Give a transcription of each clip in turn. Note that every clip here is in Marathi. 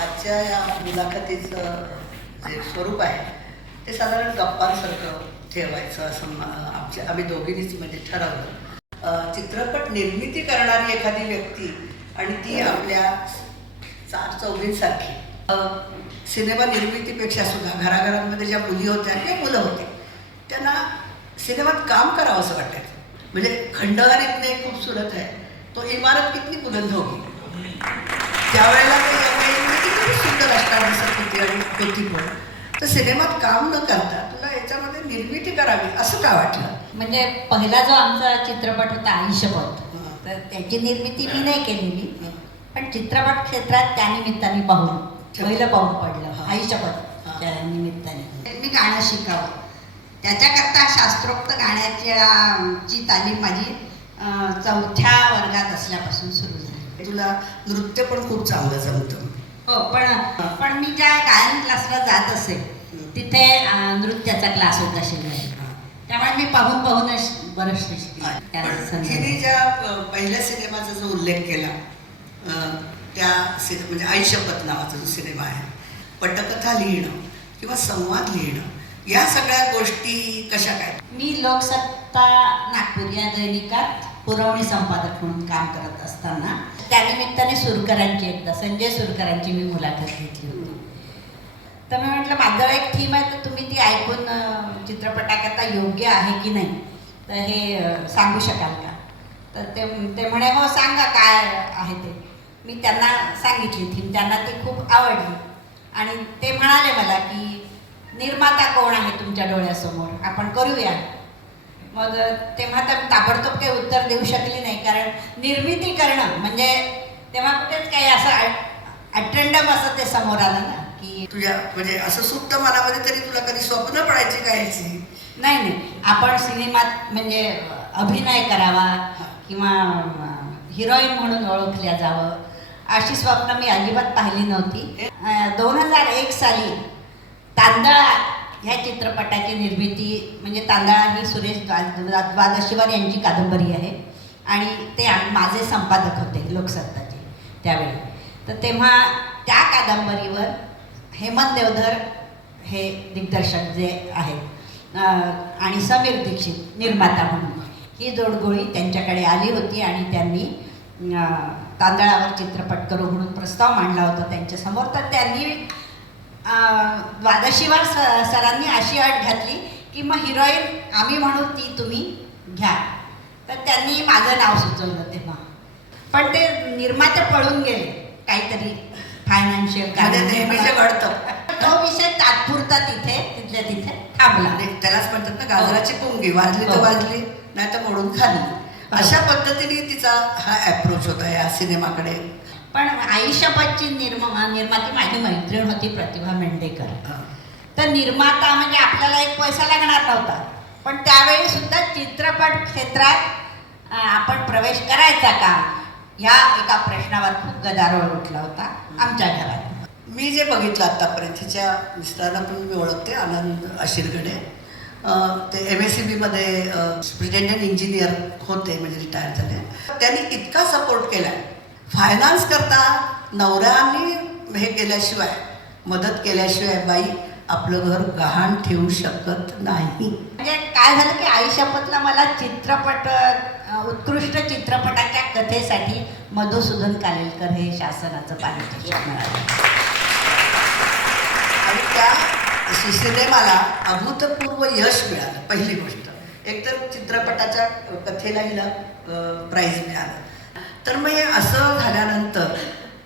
आजच्या या मुलाखतीचं जे स्वरूप आहे ते साधारण गप्पांसारखं ठेवायचं असं आम्ही दोघींनीच म्हणजे ठरवलं. चित्रपट निर्मिती करणारी एखादी व्यक्ती आणि ती आपल्या चार चौघींसारखी सिनेमा निर्मितीपेक्षा सुद्धा घराघरांमध्ये ज्या मुली होत्या किंवा मुलं होते त्यांना सिनेमात काम करावं असं वाटायचं. म्हणजे खंडहर इतने खूबसूरत आहे तो इमारत किती बुलंद होगी. त्यावेळेला किती सुंदर असणार दिसत होती आणि होती पण तर सिनेमात काम न करता तुला याच्यामध्ये निर्मिती करावी असं का वाटलं? म्हणजे पहिला जो आमचा चित्रपट होता आयुष्यपथ, तर त्याची निर्मिती मी नाही केलेली, पण चित्रपट क्षेत्रात त्या निमित्ताने पहिलं पाऊल पडलं आयुष्यपथच्या निमित्ताने. मी गाणं शिकावं, त्याच्याकरता शास्त्रोक्त गाण्याची तालीम माझी 4थ्या वर्गात असल्यापासून सुरू झाली. तुला नृत्य पण खूप चांगलं जमतं. हो, पण मी ज्या गायन क्लासला जात असेल तिथे नृत्याचा क्लास होता शिकवायला, त्यामुळे मी पाहूनच बरंच तिने ज्या पहिल्या सिनेमाचा जो उल्लेख केला त्या म्हणजे आयुष्यपथ नावाचा जो सिनेमा आहे, पटकथा लिहिणं किंवा संवाद लिहिणं या सगळ्या गोष्टी कशा काय? मी लोकसत्ता नागपूर या दैनिकात पुरवणी संपादक म्हणून काम करत असताना त्यानिमित्ताने संजय सुरकरांची मी मुलाखत घेतली होती. तर मी म्हटलं माझं एक थीम आहे, तर तुम्ही ती ऐकून चित्रपटाकरता योग्य आहे की नाही तर हे सांगू शकाल का? तर ते म्हणे हो सांगा काय आहे ते. मी त्यांना सांगितली थीम, त्यांना ती खूप आवडली आणि ते म्हणाले मला की निर्माता कोण आहे तुमच्या डोळ्यासमोर, आपण करूया. मग तेव्हा तर ताबडतोब काही उत्तर देऊ शकली नाही, कारण निर्मिती करणं म्हणजे तेव्हा कुठेच काही असं अटेंडम असं ते समोर आलं ना की तुझ्या म्हणजे असं सुप्त मनामध्ये तरी तुला कधी स्वप्न पडायची कायची? नाही, आपण सिनेमात म्हणजे अभिनय करावा किंवा हिरोईन म्हणून ओळखल्या जावं अशी स्वप्न मी अजिबात पाहिली नव्हती. 2001 साली तांदळा ह्या चित्रपटाची निर्मिती, म्हणजे तांदळा ही सुरेश द्वादशीवार यांची कादंबरी आहे आणि ते माझे संपादक होते लोकसत्ताचे त्यावेळी. तर तेव्हा त्या कादंबरीवर हेमंत देवधर हे दिग्दर्शक जे आहेत आणि समीर दीक्षित निर्माता म्हणून ही जोडगोळी त्यांच्याकडे आली होती आणि त्यांनी तांदळावर चित्रपट करू म्हणून प्रस्ताव मांडला होता त्यांच्यासमोर. तर त्यांनी द्वादशीवार सरांनी अशी अट घातली की मग हिरोईन आम्ही म्हणू ती तुम्ही घ्या. तर त्यांनी माझं नाव सुचवलं तेव्हा, पण ते निर्माते पळून गेले काहीतरी फायनान्शियल कारण. नेहमीचं घडतं. तो विषय तात्पुरता तिथल्या तिथे थांबला. त्यालाच म्हणतात ना गाजराची पुंगी, वाजली तर वाजली नाही तर मोडून खाल्ली. अशा पद्धतीने तिचा हा अप्रोच होता या सिनेमाकडे. पण आयुष्यपथची निर्माती माझी मैत्रीण होती प्रतिभा मेंढेकर. तर निर्माता म्हणजे आपल्याला एक पैसा लागणार नव्हता, पण त्यावेळी सुद्धा चित्रपट क्षेत्रात आपण प्रवेश करायचा का ह्या एका प्रश्नावर खूप गदारोळ उठला होता आमच्या घरात. मी जे बघितलं आत्तापर्यंत तिच्या मिस्टरांना पण मी ओळखते, आनंद आशिरगडे. ते MSCB सुपरिटेंडंट इंजिनियर होते, म्हणजे रिटायर झाले. त्यांनी इतका सपोर्ट केला फायनान्स करता. नवऱ्याने हे केल्याशिवाय, मदत केल्याशिवाय बाई आपलं घर गहाण ठेवू शकत नाही. म्हणजे काय झालं की आयुष्यपथला मला उत्कृष्ट चित्रपटाच्या कथेसाठी मधुसूदन कालेलकर हे शासनाचं पारितोषिक मिळालं आणि त्या सिनेमाला अभूतपूर्व यश मिळालं. पहिली गोष्ट एकतर चित्रपटाच्या कथेला हिला प्राईज मिळालं. तर मग हे असं झाल्यानंतर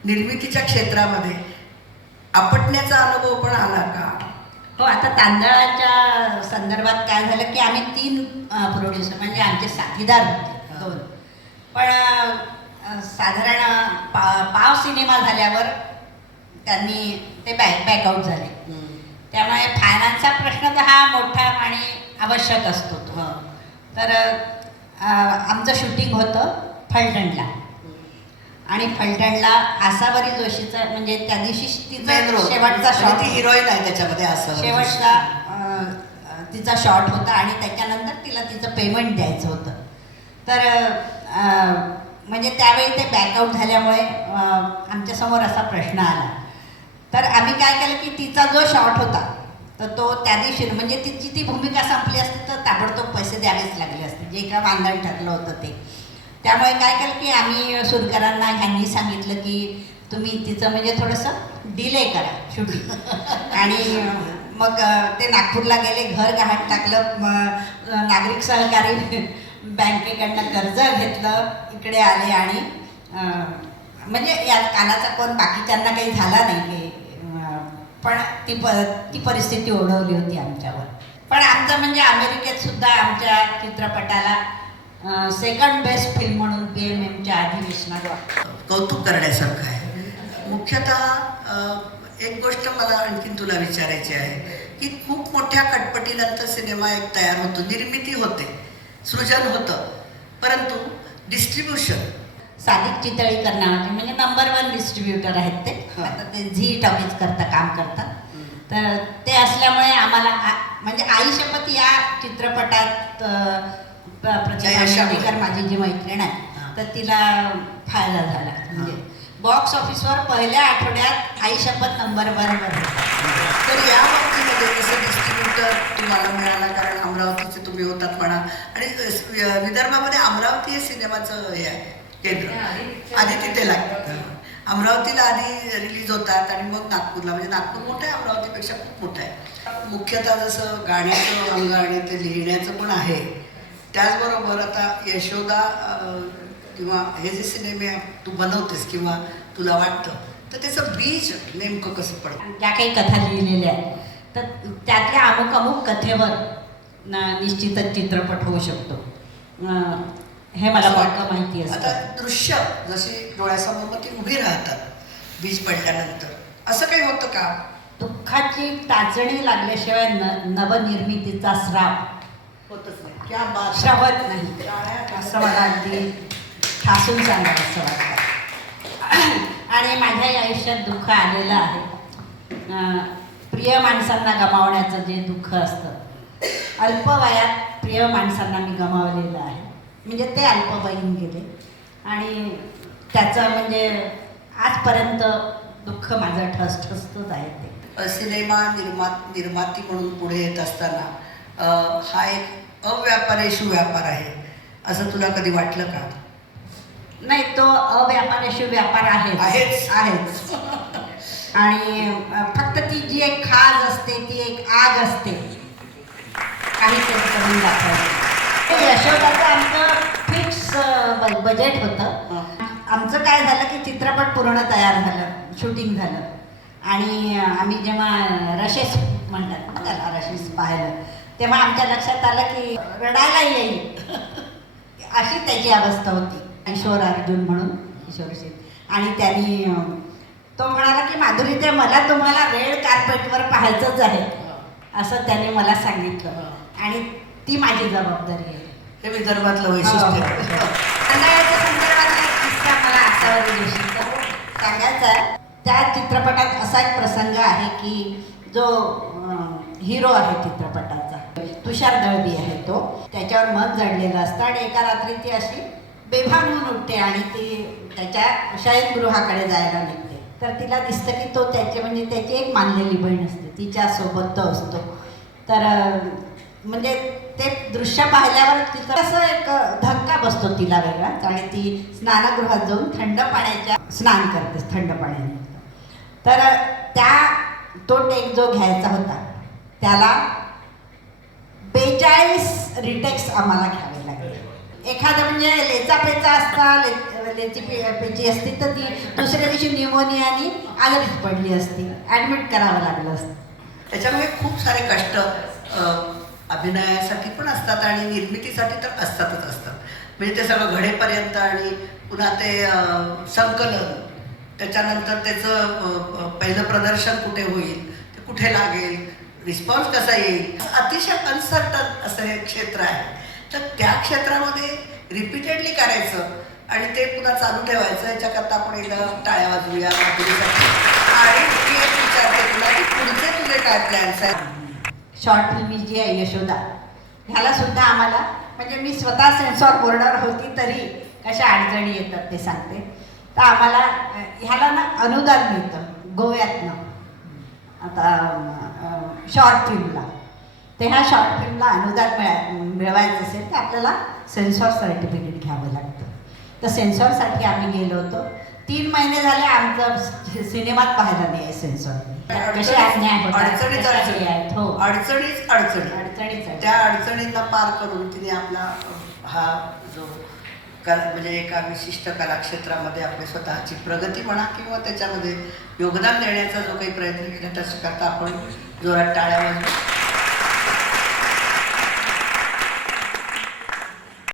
निर्मितीच्या क्षेत्रामध्ये आपटण्याचा अनुभव पण आला का? हो, आता तांदळाच्या संदर्भात काय झालं की आम्ही 3 प्रोड्युसर म्हणजे आमचे साथीदार होते 2, पण साधारण पाव सिनेमा झाल्यावर त्यांनी ते बॅकआउट झाले. त्यामुळे फायनान्सचा प्रश्न तर हा मोठा आणि आवश्यक असतो तो. तर आमचं शूटिंग होतं फलटणला आणि फलटणला आसावरी जोशीचं म्हणजे त्या दिवशी तिचा शेवटचा शॉट, हिरोईन आहे त्याच्यामध्ये, असं शेवटचा तिचा शॉट होता आणि त्याच्यानंतर तिला तिचं पेमेंट द्यायचं होतं. तर म्हणजे त्यावेळी ते बॅकआउट झाल्यामुळे आमच्यासमोर असा प्रश्न आला तर आम्ही काय केलं की तिचा जो शॉट होता तर तो त्या दिवशी म्हणजे तिची ती भूमिका संपली असती तर ताबडतोब पैसे द्यावेच लागले असते, जे का वांदण ठरलं होतं ते. त्यामुळे काय केलं की आम्ही सुरकरांना ह्यांनी सांगितलं की तुम्ही तिचं म्हणजे थोडंसं डिले करा शूटिंग. आणि मग ते नागपूरला गेले, घर गहाण टाकलं, नागरिक सहकारी बँकेकडनं कर्ज घेतलं, इकडे आले आणि म्हणजे या कानाचा कोण बाकीच्यांना काही झाला नाही काही, पण ती परिस्थिती ओढवली होती आमच्यावर. पण आमचं म्हणजे अमेरिकेत सुद्धा आमच्या चित्रपटाला सेकंड बेस्ट फिल्म म्हणून PMMच्या अधिवेशनात कौतुक करण्यासारखं आहे. मुख्यतः एक गोष्ट मला आणखीन तुला विचारायची आहे की खूप मोठ्या खटपटीनंतर सिनेमा एक तयार होतो, निर्मिती होते, सृजन होतं, परंतु डिस्ट्रीब्युशन सादिक चितळीकर नावाचे म्हणजे नंबर 1 डिस्ट्रीब्युटर आहेत ते. आता ते झी टॉकीज काम करतात. तर ते असल्यामुळे आम्हाला म्हणजे आई शपथ या चित्रपटात प्रतिभा शिंदेकर माझी जी मैत्रीण आहे तर तिला फायदा झाला. म्हणजे बॉक्स ऑफिसवर पहिल्या आठवड्यात आई शपथ नंबर 1 वर. तर या बाबतीमध्ये जसं डिस्ट्रीब्युटर तुम्हाला मिळाला, कारण अमरावतीचे तुम्ही होतात म्हणा, आणि विदर्भामध्ये अमरावती हे सिनेमाचं हे आहे केंद्र, आधी तिथे लागतं. अमरावतीला आधी रिलीज होतात आणि मग नागपूरला, म्हणजे नागपूर मोठं आहे, अमरावतीपेक्षा खूप मोठं आहे. मुख्यतः जसं गाण्याचं अंग आणि ते लिहिण्याचं पण आहे, त्याचबरोबर आता यशोदा किंवा हे जे सिनेमे तू बनवतेस किंवा तुला वाटतं तर त्याचं बीज नेमकं कसं पडतं? ज्या काही कथा लिहिलेल्या आहेत तर त्यातल्या अमुक कथेवर निश्चितच चित्रपट होऊ शकतो हे मला वाटतं माहिती असतं. आता दृश्य जशी डोळ्यासमोर मग ती उभी राहतात बीज पडल्यानंतर, असं काही होतं का? दुःखाची टाचणी लागल्याशिवाय नवनिर्मितीचा स्राव होतच नाही. क्या बात, श्रवत नाही असं मला अगदी ठासून सांगायचं असं वाटतं. आणि माझ्याही आयुष्यात दुःख आलेलं आहे. प्रिय माणसांना गमावण्याचं जे दुःख असतं, अल्पवयात प्रिय माणसांना मी गमावलेलं आहे. म्हणजे ते अल्पवयीन गेले आणि त्याचं म्हणजे आजपर्यंत दुःख माझं ठसठसतच आहे. ते सिनेमा निर्माती म्हणून पुढे येत असताना हा एक अव्यापारेषु व्यापार आहे असं तुला कधी वाटलं का? नाही, तो अव्यापारेषु व्यापार आहेच. आणि फक्त ती जी एक खाज असते, ती एक आग असते, काहीतरी करून दाखवायचं. यशोदाचं आमचं फिक्स बजेट होतं. आमचं काय झालं की चित्रपट पूर्ण तयार झालं, शूटिंग झालं आणि आम्ही जेव्हा रशेस म्हणतात ना त्याला, रशेस पाहिलं तेव्हा आमच्या लक्षात आलं की रडायला येईल अशी त्याची अवस्था होती. किशोर अर्जुन म्हणून किशोर शेठ, आणि त्यांनी तो म्हणाला की माधुरी ते मला तुम्हाला रेड कार्पेटवर पाहायचंच आहे असं त्याने मला सांगितलं आणि ती माझी जबाबदारी आहे. हे विदर्भातलं वैशिष्ट्य. संध्याकाळच्या संदर्भातला किस्सा मला आठवला सांगायचा आहे. त्या चित्रपटात असा एक प्रसंग आहे की जो हिरो आहे चित्रपटाचा, तुषार दळवी आहे तो, त्याच्यावर मन जडलेलं असतं आणि एका रात्री ती अशी बेभान होऊन उठते आणि ती त्याच्या शयनगृहाकडे जायला निघते. तर तिला दिसतं की तो म्हणजे त्याची एक मानलेली बहीण असते, तिच्यासोबत तो असतो. तर म्हणजे ते दृश्य पाहिल्यावर तिचं असं एक धक्का बसतो तिला वेगळाच आणि ती स्नानगृहात जाऊन थंड पाण्याच्या स्नान करते थंड पाण्याने. तर तो टेक जो घ्यायचा होता त्याला 42 रिटेक्स आम्हाला घ्यावे लागले. एखादं म्हणजे लेचापेचा असता, लेची पेची असती तर ती दुसऱ्या दिवशी न्यूमोनियानी आजारीच पडली असती, ॲडमिट करावं लागलं असतं. त्याच्यामुळे खूप सारे कष्ट अभिनयासाठी पण असतात आणि निर्मितीसाठी तर असतात. म्हणजे ते सगळं घडेपर्यंत आणि पुन्हा ते संकलन, त्याच्यानंतर त्याचं पहिलं प्रदर्शन कुठे होईल, ते कुठे लागेल, रिस्पॉन्स कसा येईल, अतिशय अनसर्टन असं हे क्षेत्र आहे. तर त्या क्षेत्रामध्ये रिपीटेडली करायचं आणि ते पुन्हा चालू ठेवायचं, याच्याकरता आपण एकदा टाळ्या वाजवूया माधुरीसाठी. आणि मी एक विचारते तुला की पुढचे तुझे काय प्लॅन्स आहेत? शॉर्ट फिल्म जी आहे यशोदा, ह्याला सुद्धा आम्हाला म्हणजे मी स्वतः सेन्सॉर बोर्डावर होती तरी कशा अडचणी येतात ते सांगते. तर आम्हाला ह्याला ना अनुदान मिळतं गोव्यातनं आता शॉर्ट फिल्मला. तर ह्या शॉर्ट फिल्मला अनुदान मिळवायचं असेल तर आपल्याला सेन्सॉर सर्टिफिकेट घ्यावं लागतं. तर सेन्सॉरसाठी आम्ही गेलो होतो. 3 महिने झाले आमचं सिनेमात पाहायला नाही आहे सेन्सॉर. कसे अन्याय होतात, अडचणीच कसे अडचणी आहेत. हो, अडचणीच अडचणी अडचणीच आहेत. त्या अडचणींना पार करून तिने आपला हा जो म्हणजे एका विशिष्ट कलाक्षेत्रामध्ये आपली स्वतःची प्रगती म्हणा किंवा त्याच्यामध्ये योगदान देण्याचा जो काही प्रयत्न केला त्याच्याकरता आपण जोरात टाळ्या वाजवू.